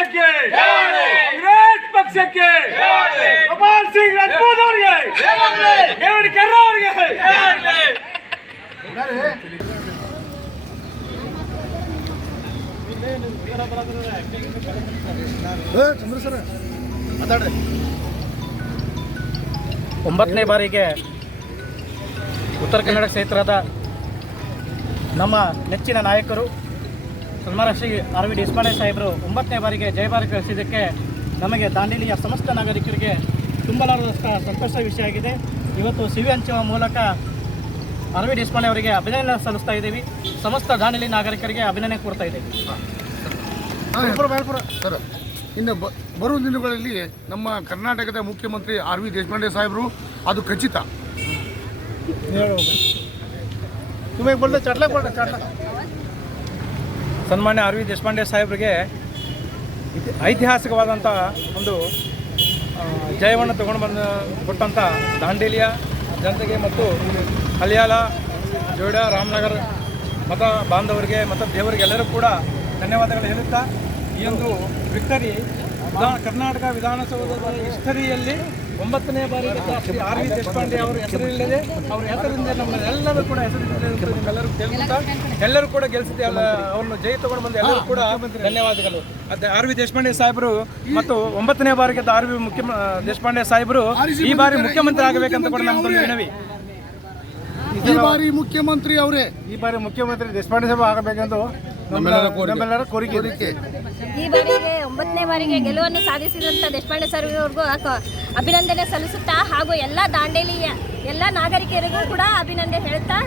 ಪಕ್ಷಕ್ಕೆ ಕಾಂಗ್ರೆಸ್ ಪಕ್ಷಕ್ಕೆ ಗೋಪಾಲ್ ಸಿಂಗ್ ರಾಜಪೂತ್ ಅವರಿಗೆ ರೇವಣ್ಣ ಕರ್ರ ಅವರಿಗೆ ಒಂಬತ್ತನೇ ಬಾರಿಗೆ ಉತ್ತರ ಕನ್ನಡ ಕ್ಷೇತ್ರದ ನಮ್ಮ ನೆಚ್ಚಿನ ನಾಯಕರು ಸನ್ಮಾನ್ಯ ಶ್ರೀ ಆರ್.ವಿ. ದೇಶಪಾಂಡೆ ಸಾಹೇಬರು 9ನೇ ಬಾರಿಗೆ ಜಯಭಾರ ಕಳಿಸಿದ್ದಕ್ಕೆ ನಮಗೆ ದಾಂಡೇಲಿಯ ಸಮಸ್ತ ನಾಗರಿಕರಿಗೆ ತುಂಬಲಾರದಷ್ಟ ಸಂತೋಷದ ವಿಷಯ ಆಗಿದೆ. ಇವತ್ತು ಸಿಹಿ ಹಂಚುವ ಮೂಲಕ ಆರ್.ವಿ. ದೇಶಪಾಂಡೆ ಅವರಿಗೆ ಅಭಿನಂದನೆ ಸಲ್ಲಿಸ್ತಾ ಇದ್ದೀವಿ. ಸಮಸ್ತ ದಾಂಡೇಲಿ ನಾಗರಿಕರಿಗೆ ಅಭಿನಂದನೆ ಕೊಡ್ತಾ ಇದ್ದೀವಿ. ಸರ್, ಇನ್ನು ಬರುವ ದಿನಗಳಲ್ಲಿ ನಮ್ಮ ಕರ್ನಾಟಕದ ಮುಖ್ಯಮಂತ್ರಿ ಆರ್.ವಿ. ದೇಶಪಾಂಡೆ ಸಾಹೇಬರು ಅದು ಖಚಿತ. ಸನ್ಮಾನ್ಯ ಆರ್.ವಿ. ದೇಶಪಾಂಡೆ ಸಾಹೇಬರಿಗೆ ಐತಿಹಾಸಿಕವಾದಂಥ ಒಂದು ಜಯವನ್ನು ತಗೊಂಡು ಕೊಟ್ಟಂಥ ದಾಂಡೇಲಿಯ ಜನತೆಗೆ ಮತ್ತು ಹಳಿಯಾಳ, ಜೋಯಿಡಾ, ರಾಮನಗರ ಮತ ಬಾಂಧವರಿಗೆ ಮತ್ತು ದೇವರಿಗೆ ಎಲ್ಲರೂ ಕೂಡ ಧನ್ಯವಾದಗಳು ಹೇಳುತ್ತಾ, ಈ ಒಂದು ವಿಕ್ಟರಿ ಕರ್ನಾಟಕ ವಿಧಾನಸೌಧದ ಹಿಸ್ಟರಿಯಲ್ಲಿ 9ನೇ ಬಾರಿಗೆ ಆರ್.ವಿ. ದೇಶಪಾಂಡೆ ಅವರ ಹೆಸರಿಲ್ಲದೆ ಅವರ ಹೆಸರಿಂದ ನಮ್ಮೆಲ್ಲರೂ ಕೂಡ ಹೆಸರಿಲ್ಲದೆ ನಿಮ್ಮೆಲ್ಲರೂ ಕೇಳ್ತಾ ಎಲ್ಲರೂ ಕೂಡ ಗೆಲ್ಲಿಸಿದೆ. ಅವ್ರನ್ನು ಜೈ ತಗೊಂಡು ಬಂದು ಎಲ್ಲರೂ ಕೂಡ ಧನ್ಯವಾದಗಳು. ಅದೇ ಆರ್.ವಿ. ದೇಶಪಾಂಡೆ ಸಾಹೇಬರು ಮತ್ತು 9ನೇ ಬಾರಿಗೆ ಆರ್.ವಿ. ದೇಶಪಾಂಡೆ ಸಾಹೇಬರು ಈ ಬಾರಿ ಮುಖ್ಯಮಂತ್ರಿ ಆಗಬೇಕಂತ ಕೂಡ ನಮ್ಮದೊಂದು ವಿನವಿ. ಈ ಬಾರಿ ಮುಖ್ಯಮಂತ್ರಿ ಅವರೇ, ಈ ಬಾರಿ ಮುಖ್ಯಮಂತ್ರಿ ದೇಶಪಾಂಡೆ ಸಾಹೇಬರು ಆಗಬೇಕೆಂದು ನಮ್ಮೆಲ್ಲರ ಕೋರಿಕೆ. ಈ ಬಾರಿಗೆ 9ನೇ ಬಾರಿಗೆ ಗೆಲುವನ್ನು ಸಾಧಿಸಿದಂಥ ದೇಶಪಾಂಡೆ ಸರ್ ಅವ್ರಿಗೂ ಅಭಿನಂದನೆ ಸಲ್ಲಿಸುತ್ತಾ ಹಾಗೂ ಎಲ್ಲ ದಾಂಡೇಲಿಯ ಎಲ್ಲ ನಾಗರಿಕರಿಗೂ ಕೂಡ ಅಭಿನಂದನೆ ಹೇಳ್ತಾ